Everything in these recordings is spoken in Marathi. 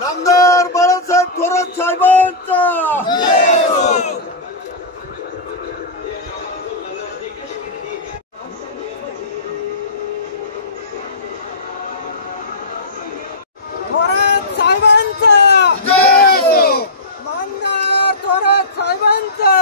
नामदार बाळासाहेब थोरात साहेबांचा थोरात साहेबांचा नामदार थोरात साहेबांचा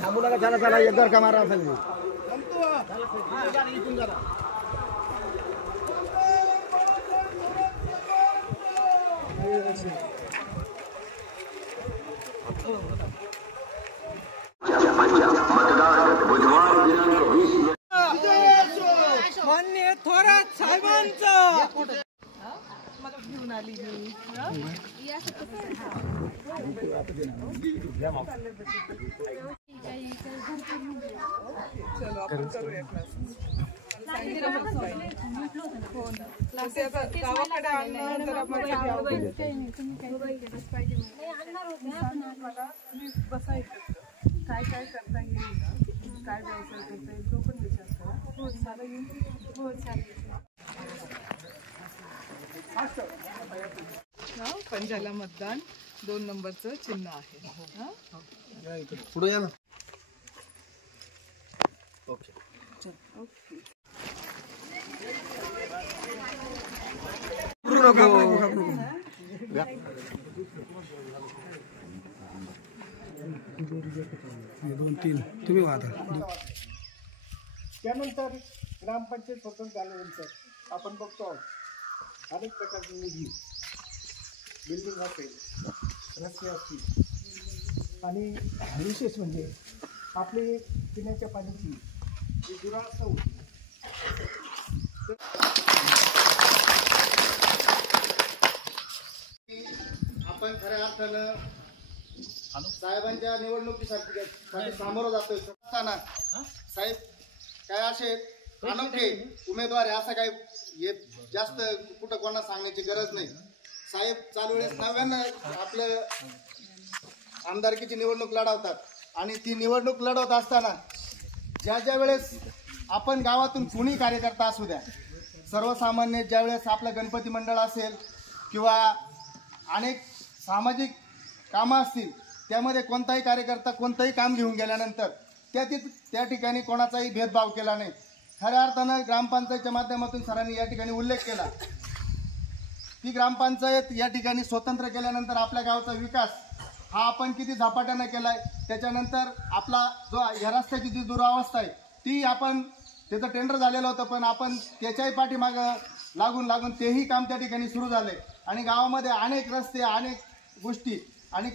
थांबू नका. चला चला एक घर का मारा असेल माननीय थोरात साहेबांचा घेऊन आली चलो आपण करूया गावाकडे आणणं जरा बसायचं काय काय करता येईल काय व्यवसाय करता येईल तो पण विचार करा. हो चालेल. हो चालेल. पंजाला मतदान 2 नंबरचं चिन्ह आहे. पुढे या ना. Okay okay. दोन तीन तुम्ही वादा. त्यानंतर ग्रामपंचायत स्वतंत्र झाल्यानंतर आपण बघतो अनेक प्रकारचे निधी बिल्डिंग असेल रस्ते असतील आणि विशेष म्हणजे आपली पिण्याच्या पाण्याची जी दुरावस्था होती आपण खऱ्या अर्थानं साहेबांच्या निवडणुकीसाठी सामोरं जातोय. असताना साहेब काय असे अनोखे उमेदवार आहे असं काय हे जास्त कुठं कोणाला सांगण्याची गरज नाही. साहेब चालू वेळेस नव्यानं आपलं आमदारकीची निवडणूक लढवतात आणि ती निवडणूक लढवत असताना ज्या वेळेस आपण गावातून कुणी कार्यकर्ता असू द्या सर्वसामान्य ज्या वेळेस आपलं गणपती मंडळ असेल किंवा अनेक सामाजिक कामं असतील त्यामध्ये कोणताही कार्यकर्ता कोणतंही काम घेऊन गेल्यानंतर त्या ठिकाणी कोणाचाही भेदभाव केला नाही. खऱ्या अर्थानं ग्रामपंचायतच्या माध्यमातून सरांनी या ठिकाणी उल्लेख केला की ग्रामपंचायत या ठिकाणी स्वतंत्र केल्यानंतर आपल्या गावचा विकास हा आपण किती झपाट्यानं केलाय. त्याच्यानंतर आपला जो या रस्त्याची जी दुरावस्था आहे ती आपण त्याचं टेंडर झालेलं होतं पण आपण त्याच्याही पाठीमागं लागून तेही काम त्या ठिकाणी सुरू झाले आणि गावामध्ये अनेक रस्ते अनेक गोष्टी आणि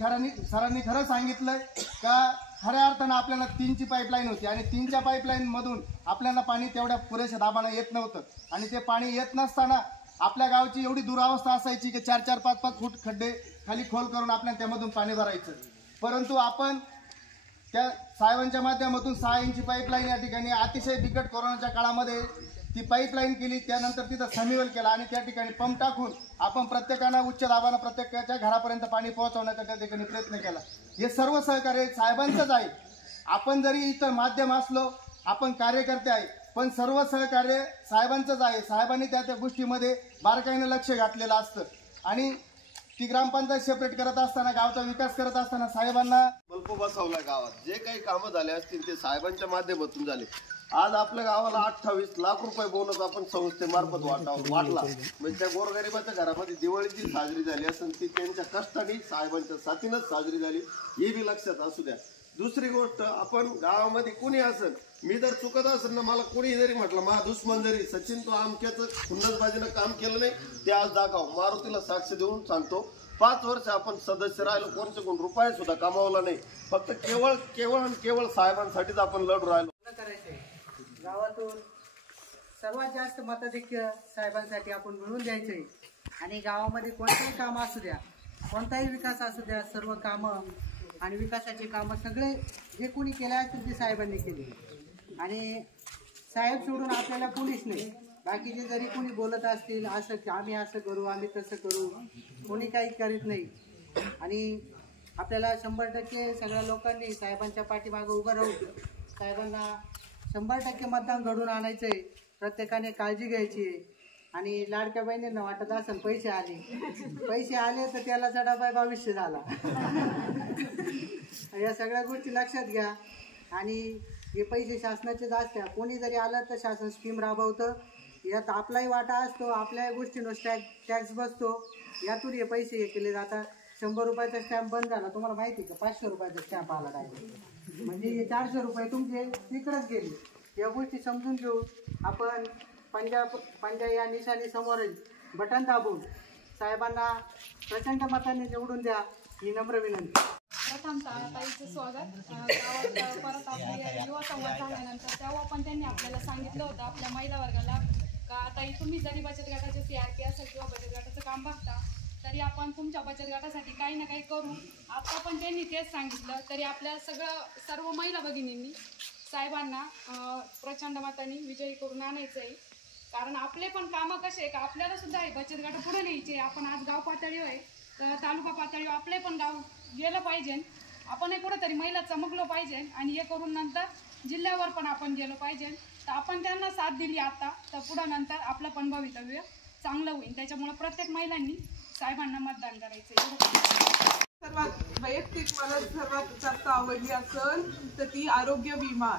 सरांनी खरं सांगितलं का खऱ्या अर्थानं आपल्याला 3ची पाईपलाईन होती आणि 3च्या पाईपलाईनमधून आपल्याला पाणी तेवढ्या पुरेशा दाबानं येत नव्हतं आणि ते पाणी येत नसताना आपल्या गावची एवढी दुरावस्था असायची की 4-4, 5-5 फूट खड्डे खाली खोल करून आपल्याला त्यामधून पाणी भरायचं. परंतु आपण त्या साहेबांच्या माध्यमातून 6 इंची पाईपलाईन या ठिकाणी अतिशय बिकट कोरोनाच्या काळामध्ये ती पाईपलाईन केली. त्यानंतर तिथं समिवल केला आणि त्या ठिकाणी पंप टाकून आपण प्रत्येकानं उच्च दाबानं प्रत्येकाच्या घरापर्यंत पाणी पोहोचवण्याचा त्या ठिकाणी प्रयत्न केला. हे सर्व सहकार्य साहेबांचंच आहे. आपण जरी इथं माध्यम असलो आपण कार्यकर्ते आहे पण सर्व सहकार्य साहेबांचंच आहे. साहेबांनी त्या गोष्टीमध्ये बारकाईनं लक्ष घातलेलं असतं आणि ती ग्रामपंचायत सेपरेट करत असताना गावचा विकास करत असताना साहेबांना बल्ब बसवला. गावात जे काही कामं झाले असतील ते साहेबांच्या माध्यमातून झाले. आज आपल्या गावाला 28 लाख रुपये बोनस आपण संस्थेमार्फत वाटला. म्हणजे त्या गोरगरिबाच्या घरामध्ये दिवाळी जी साजरी झाली असेल ती त्यांच्या कष्टाने साहेबांच्या साथीनंच साजरी झाली हे बी लक्षात असू द्या. दुसरी गोष्ट आपण गावामध्ये कुणी असेल मी जर चुकत असेल ना मला कोणी जरी म्हटलं मा दुश्मन जरी सचिन तो आमक्याचं खुन्नसबाजीनं काम केलं नाही ते आज दाखव मारुतीला साक्ष देऊन सांगतो 5 वर्ष आपण सदस्य राहिलो कोणचे रुपये सुद्धा कमावला नाही. फक्त केवळ साहेबांसाठीच आपण लढू राहिलो. गावातून सर्वात जास्त मताधिक्य साहेबांसाठी आपण मिळवून द्यायचंय आणि गावामध्ये कोणतेही काम असू द्या कोणताही विकास असू द्या सर्व कामं आणि विकासाची कामं सगळे जे कोणी केले असतील ते साहेबांनी केले आणि साहेब सोडून आपल्याला कोणीच नाही. बाकीचे जरी कोणी बोलत असतील असं की आम्ही असं करू आम्ही तसं करू, कोणी काही करीत नाही. आणि आपल्याला 100% सगळ्या लोकांनी साहेबांच्या पाठीमागं उभं राहून साहेबांना 100% मतदान घडून आणायचं आहे. प्रत्येकाने काळजी घ्यायची आहे. आणि लाडक्या बहिणींना वाटत असेल पैसे आले तर त्याला डबा भविष्य झाला. या सगळ्या गोष्टी लक्षात घ्या. आणि हे पैसे शासनाचेच असतात. कोणी जरी आलं तर शासन स्कीम राबवतं. यात आपलाही वाटा असतो, आपल्या गोष्टींवर टॅक्स बसतो. यातून हे पैसे हे केले जातात. 100 रुपयाचा स्टॅम्प बंद झाला, तुम्हाला माहिती आहे का? 500 रुपयाचा स्टॅम्प आला डायरेक्ट. म्हणजे हे 400 रुपये तुमचे तिकडेच गेले. या गोष्टी समजून घेऊन आपण पंजा या निशाणी समोर बटन दाबून साहेबांना प्रचंड मताने निवडून द्या ही नम्र विनंती. प्रथमतः ताईचं स्वागत. गावात परत आपले युवा संवाद झाल्यानंतर तेव्हा पण त्यांनी आपल्याला सांगितलं होतं आपल्या महिला वर्गाला का ताई तुम्ही जरी बचत गटाचे CRP असेल किंवा बचत गटाचं काम बघता तरी आपण तुमच्या बचत गटासाठी काही ना काही करू. आता पण त्यांनी तेच सांगितलं. तरी आपल्या सर्व महिला भगिनींनी साहेबांना प्रचंड मताने विजयी करून आणायचं आहे. कारण आपले पण कामं कसे आहे का आपल्याला सुद्धा आहे बचत गट पुढे न्यायचे. आपण आज गाव पातळीवर आहे तर तालुका पातळीवर आपले पण गाव गेलं पाहिजे. आपण हे कुठंतरी महिला चमकलो पाहिजे आणि हे करून नंतर जिल्ह्यावर पण आपण गेलो पाहिजे. तर आपण त्यांना साथ दिली आता तर पुढं नंतर आपलं पण भवितव्य चांगलं होईल. त्याच्यामुळे प्रत्येक महिलांनी साहेबांना मतदान करायचं. सर्वात वैयक्तिक मला सर्वात जास्त आवडली असेल तर ती आरोग्य विमा.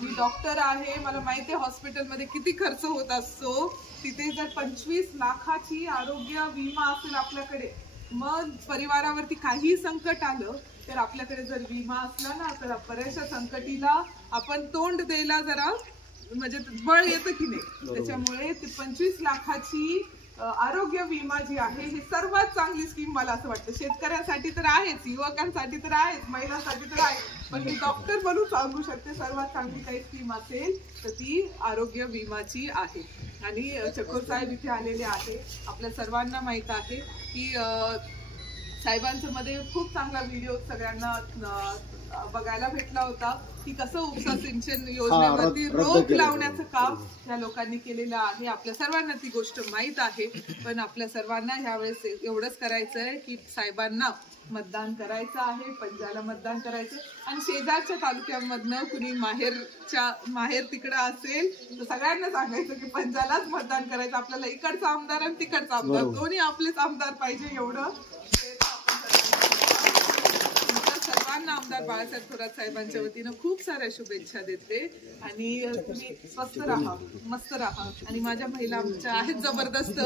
मी डॉक्टर आहे, मला माहिती आहे हॉस्पिटलमध्ये किती खर्च होत असतो. तिथे जर 25 लाखाची आरोग्य विमा असेल आपल्याकडे, मग परिवारावरती काही संकट आलं तर आपल्याकडे जर विमा असला ना तर बऱ्याचशा संकटीला आपण तोंड द्यायला जरा म्हणजे बळ येतं की नाही. त्याच्यामुळे ते 25 लाखाची आरोग्य विमा जी आहे ही सर्वात चांगली स्कीम मला असं वाटतं. शेतकऱ्यांसाठी तर आहेच, युवकांसाठी तर आहेच, महिलांसाठी तर आहे, पण मी डॉक्टर बनून सांगू शकते सर्वात चांगली काही स्कीम असेल तर ती आरोग्य विमाची आहे. आणि चकोर साहेब इथे आलेले आहे. आपल्या सर्वांना माहित आहे की साहेबांच्या मध्ये खूप चांगला व्हिडिओ सगळ्यांना बघायला भेटला होता की कसं उपसा सिंचन योजनेवरती रोख लावण्याचं काम या लोकांनी केलेलं आहे. आपल्या सर्वांना ती गोष्ट माहीत आहे. पण आपल्या सर्वांना ह्यावेळेस एवढंच करायचं आहे की साहेबांना मतदान करायचं आहे, पंजाला मतदान करायचं. आणि शेजारच्या तालुक्यांमधनं कुणी माहेर तिकडं असेल तर सगळ्यांना सांगायचं की पंजालाच मतदान करायचं. आपल्याला इकडचा आमदार आणि तिकडचा आमदार दोन्ही आपलेच आमदार पाहिजे एवढं सर्वांना आमदार बाळासाहेब थोरात साहेबांच्या वतीनं खूप साऱ्या शुभेच्छा देते. आणि तुम्ही स्वस्थ राहा, मस्त राहा. आणि माझ्या महिला आमच्या आहेत जबरदस्त,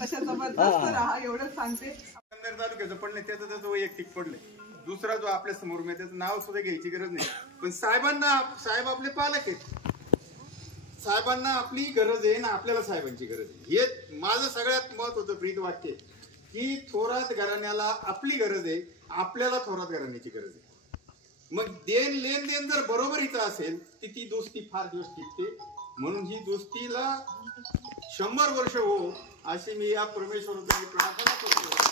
तशा जबरदस्त राहा एवढंच सांगते. तालुक्याचं पडलं त्याचं वैयक्तिक पडलंय. दुसरा जो आपल्या समोर मी त्याचं नाव सुद्धा घ्यायची गरज नाही. पण साहेब आपले पालक आहेत. साहेबांना आपली गरज आहे ना आपल्याला साहेबांची गरज आहे. हे माझं सगळ्यात महत्वाचं प्रीत वाक्य आहे की थोरात घराण्याला आपली गरज आहे, आपल्याला थोरात घराण्याची गरज आहे. मग लेनदेन जर बरोबरीचा असेल तर ती दोस्ती फार दिवस टिकते. म्हणून ही दोस्तीला 100 वर्ष हो अशी मी या परमेश्वराकडे प्रार्थना करतो.